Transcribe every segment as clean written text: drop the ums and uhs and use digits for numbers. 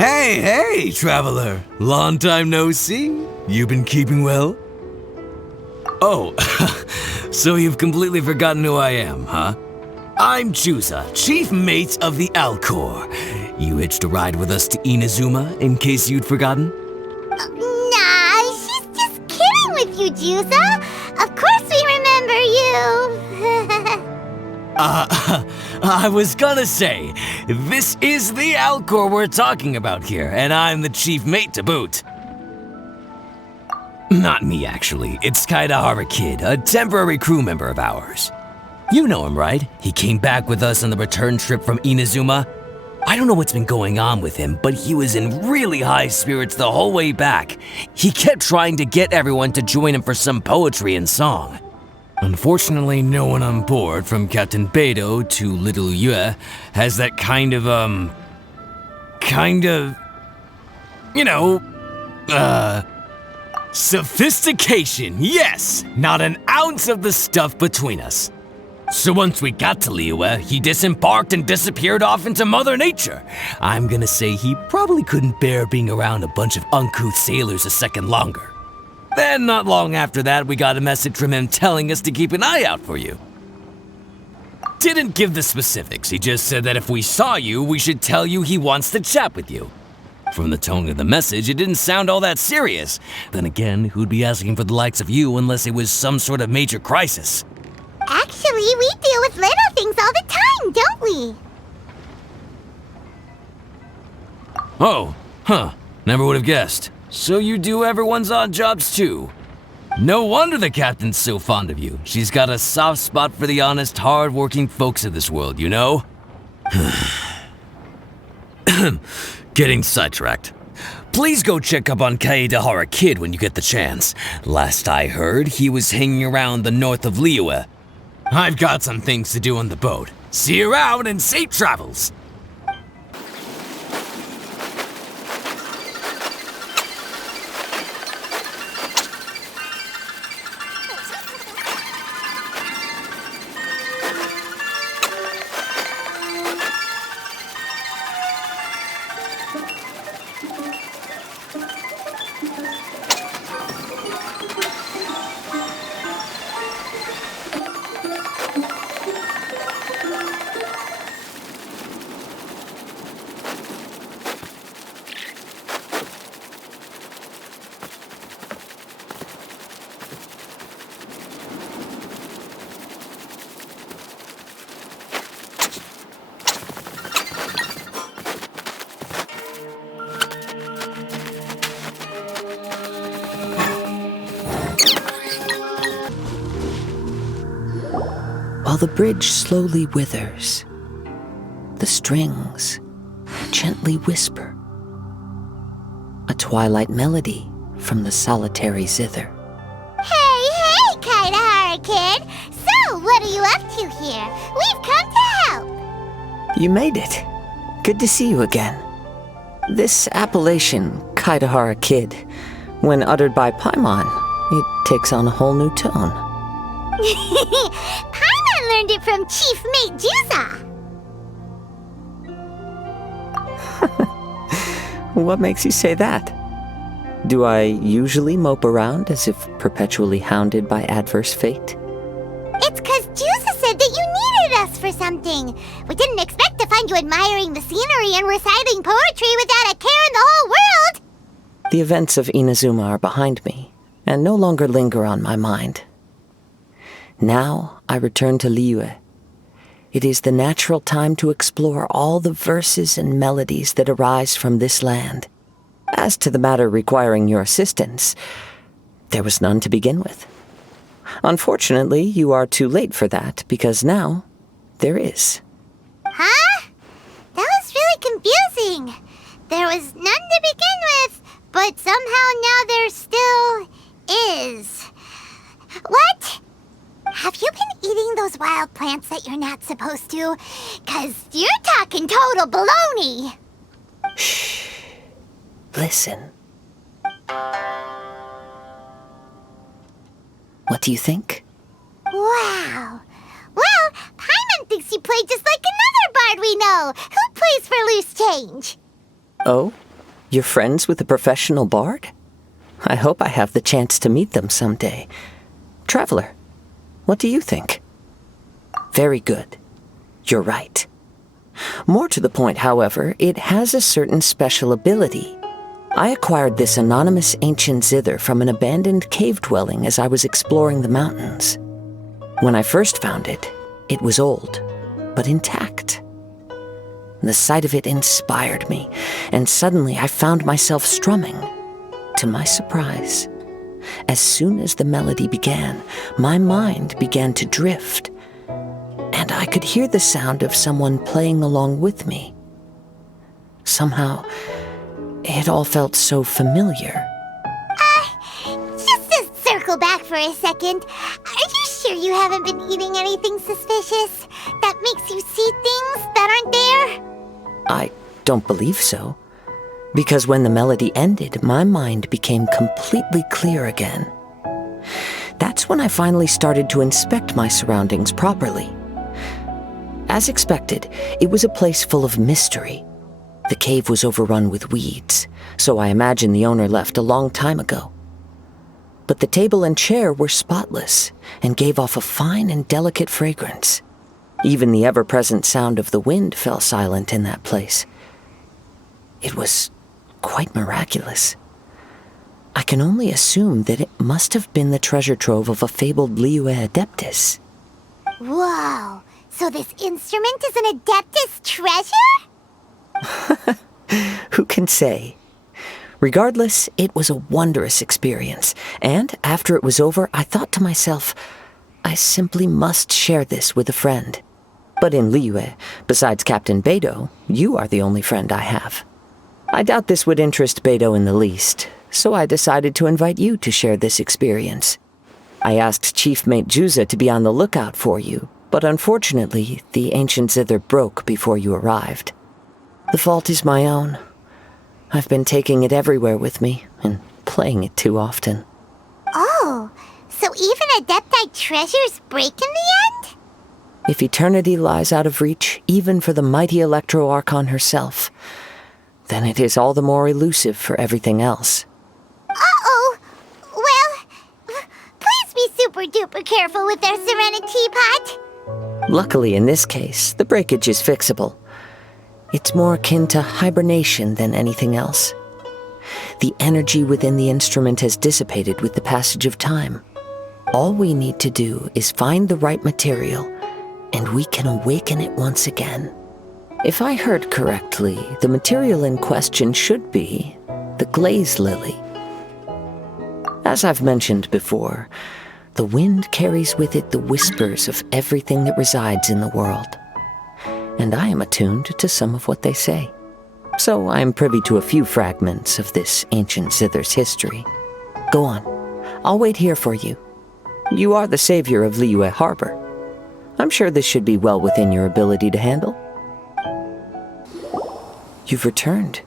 Hey, traveler. Long time no see. You been keeping well? Oh, so you've completely forgotten who I am, huh? I'm Juza, chief mate of the Alcor. You hitched a ride with us to Inazuma, in case you'd forgotten? Nah, she's just kidding with you, Juza. Of course we remember you. I was gonna say, this is the Alcor we're talking about here, and I'm the chief mate to boot. Not me, actually. It's Kaido Harbor Kid, a temporary crew member of ours. You know him, right? He came back with us on the return trip from Inazuma. I don't know what's been going on with him, but he was in really high spirits the whole way back. He kept trying to get everyone to join him for some poetry and song. Unfortunately, no one on board, from Captain Beidou to Little Liyue, has that kind of, sophistication, yes! Not an ounce of the stuff between us. So once we got to Liyue, he disembarked and disappeared off into Mother Nature. I'm gonna say he probably couldn't bear being around a bunch of uncouth sailors a second longer. Then, not long after that, we got a message from him telling us to keep an eye out for you. Didn't give the specifics, he just said that if we saw you, we should tell you he wants to chat with you. From the tone of the message, it didn't sound all that serious. Then again, who'd be asking for the likes of you unless it was some sort of major crisis? Actually, we deal with little things all the time, don't we? Oh, huh. Never would have guessed. So you do everyone's odd jobs too. No wonder the captain's so fond of you. She's got a soft spot for the honest, hard-working folks of this world, you know? Getting sidetracked. Please go check up on Kaedehara Kid when you get the chance. Last I heard, he was hanging around the north of Liyue. I've got some things to do on the boat. See you around and safe travels! While the bridge slowly withers, the strings gently whisper, a twilight melody from the solitary zither. Hey, Kaedehara Kid! So, what are you up to here? We've come to help! You made it. Good to see you again. This appellation, Kaedehara Kid, when uttered by Paimon, it takes on a whole new tone. Paimon learned it from Chief Mate Juza! What makes you say that? Do I usually mope around as if perpetually hounded by adverse fate? It's 'cause Juza said that you needed us for something. We didn't expect to find you admiring the scenery and reciting poetry without a care in the whole world! The events of Inazuma are behind me, and no longer linger on my mind. Now I return to Liyue. It is the natural time to explore all the verses and melodies that arise from this land. As to the matter requiring your assistance, there was none to begin with. Unfortunately, you are too late for that, because now there is. Huh? That was really confusing. There was none to begin with, but somehow now there still is. What? Have you been eating those wild plants that you're not supposed to? 'Cause you're talking total baloney. Shh. Listen. What do you think? Wow. Well, Paimon thinks you play just like another bard we know, who plays for loose change. Oh? You're friends with a professional bard? I hope I have the chance to meet them someday. Traveler, what do you think? Very good. You're right. More to the point, however, it has a certain special ability. I acquired this anonymous ancient zither from an abandoned cave dwelling as I was exploring the mountains. When I first found it, it was old, but intact. The sight of it inspired me, and suddenly I found myself strumming. To my surprise, as soon as the melody began, my mind began to drift, and I could hear the sound of someone playing along with me. Somehow, it all felt so familiar. Just to circle back for a second, are you sure you haven't been eating anything suspicious that makes you see things that aren't there? I don't believe so, because when the melody ended, my mind became completely clear again. That's when I finally started to inspect my surroundings properly. As expected, it was a place full of mystery. The cave was overrun with weeds, so I imagine the owner left a long time ago. But the table and chair were spotless and gave off a fine and delicate fragrance. Even the ever-present sound of the wind fell silent in that place. It was quite miraculous. I can only assume that it must have been the treasure trove of a fabled Liyue Adeptus. Whoa, so this instrument is an Adeptus treasure? Who can say? Regardless, it was a wondrous experience, and after it was over, I thought to myself, I simply must share this with a friend. But in Liyue, besides Captain Beidou, you are the only friend I have. I doubt this would interest Beidou in the least, so I decided to invite you to share this experience. I asked Chief Mate Juza to be on the lookout for you, but unfortunately, the ancient zither broke before you arrived. The fault is my own. I've been taking it everywhere with me, and playing it too often. Oh, so even Adepti treasures break in the end? If eternity lies out of reach, even for the mighty Electro-Archon herself, then it is all the more elusive for everything else. Uh-oh! Well, please be super-duper careful with their Serenity Teapot. Luckily, in this case, the breakage is fixable. It's more akin to hibernation than anything else. The energy within the instrument has dissipated with the passage of time. All we need to do is find the right material, and we can awaken it once again. If I heard correctly, the material in question should be the glaze lily. As I've mentioned before, the wind carries with it the whispers of everything that resides in the world. And I am attuned to some of what they say. So I am privy to a few fragments of this ancient zither's history. Go on. I'll wait here for you. You are the savior of Liyue Harbor. I'm sure this should be well within your ability to handle. You've returned,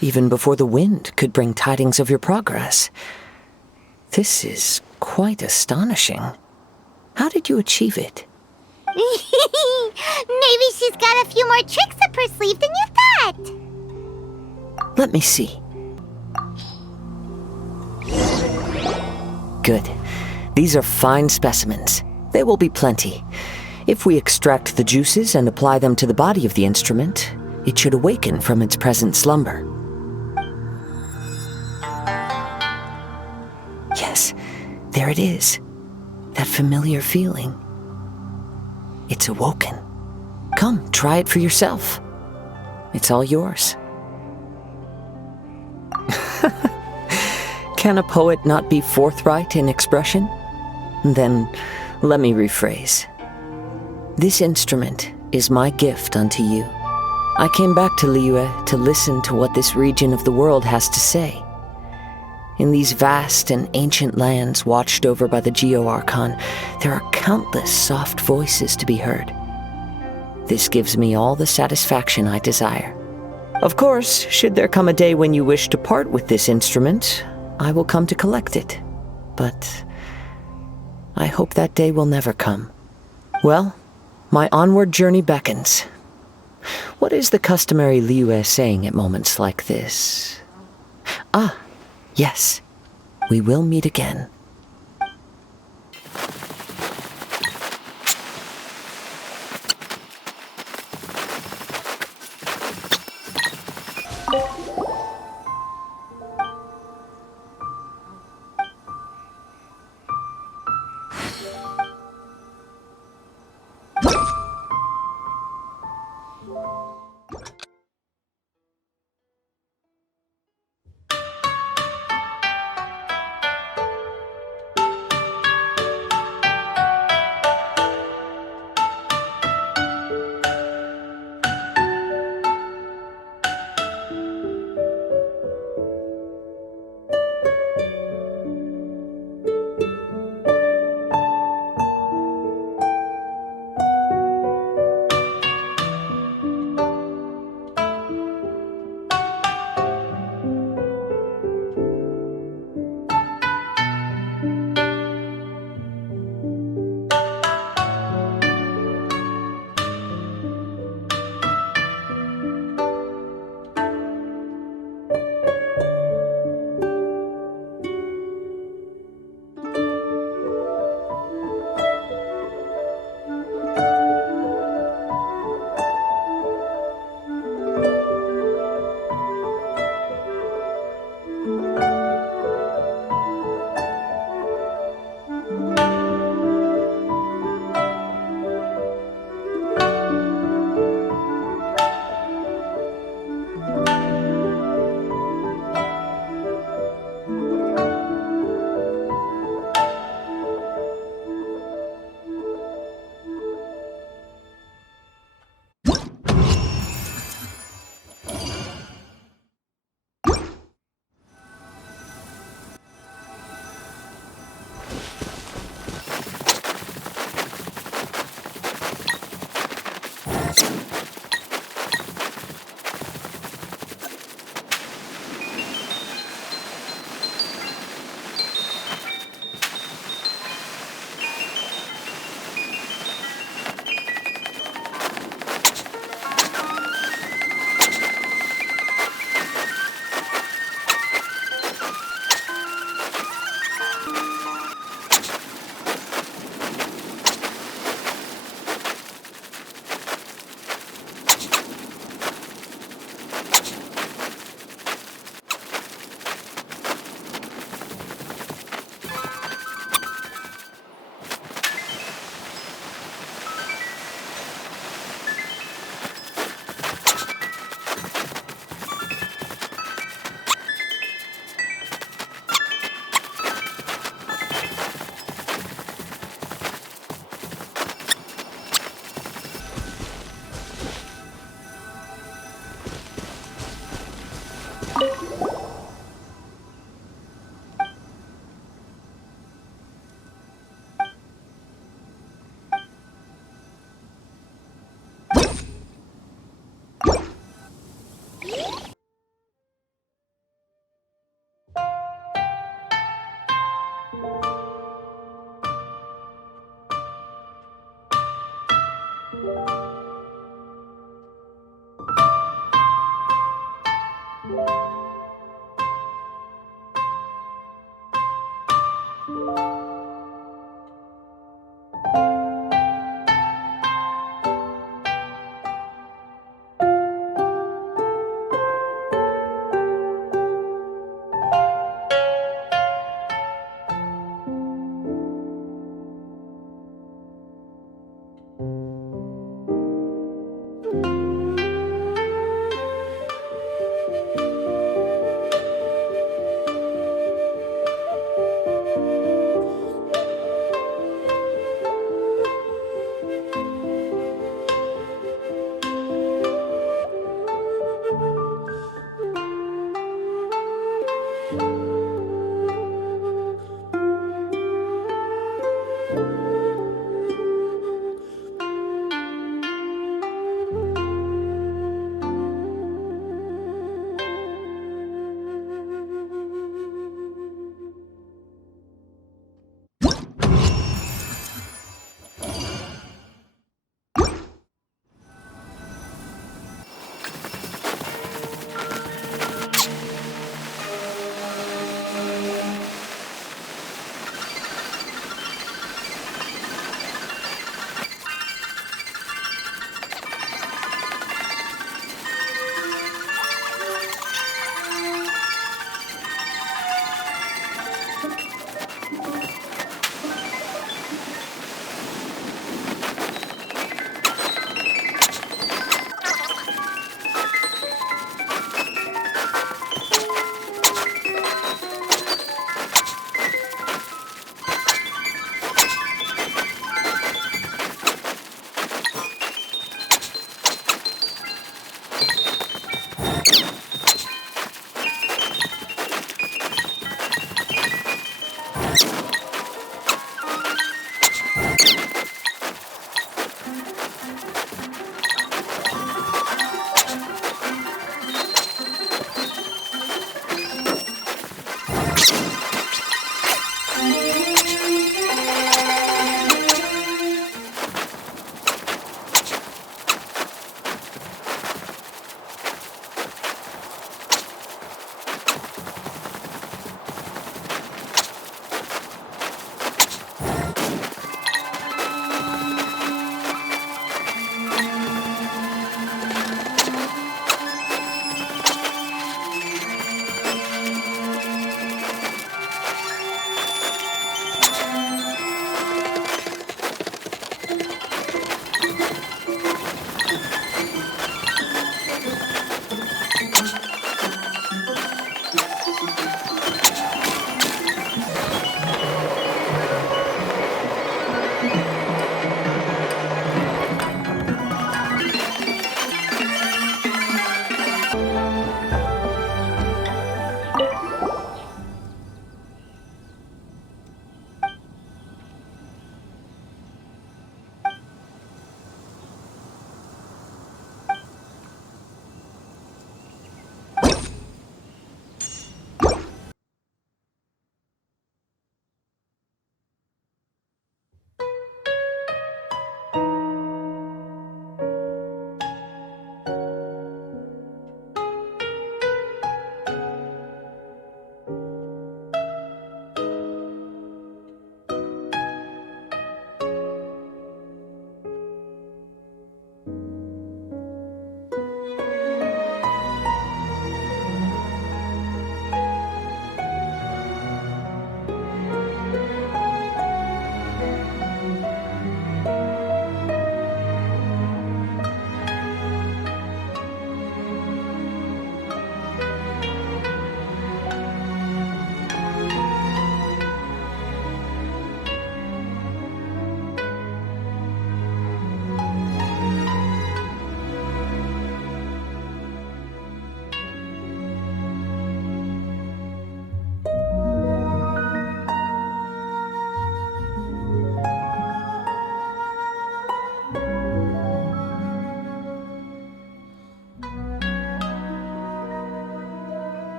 even before the wind could bring tidings of your progress. This is quite astonishing. How did you achieve it? Maybe she's got a few more tricks up her sleeve than you thought. Let me see. Good. These are fine specimens. There will be plenty. If we extract the juices and apply them to the body of the instrument, it should awaken from its present slumber. Yes, there it is. That familiar feeling. It's awoken. Come, try it for yourself. It's all yours. Can a poet not be forthright in expression? Then, let me rephrase. This instrument is my gift unto you. I came back to Liyue to listen to what this region of the world has to say. In these vast and ancient lands watched over by the Geo-Archon, there are countless soft voices to be heard. This gives me all the satisfaction I desire. Of course, should there come a day when you wish to part with this instrument, I will come to collect it. But I hope that day will never come. Well, my onward journey beckons. What is the customary Liyue saying at moments like this? Ah, yes. We will meet again.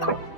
Bye.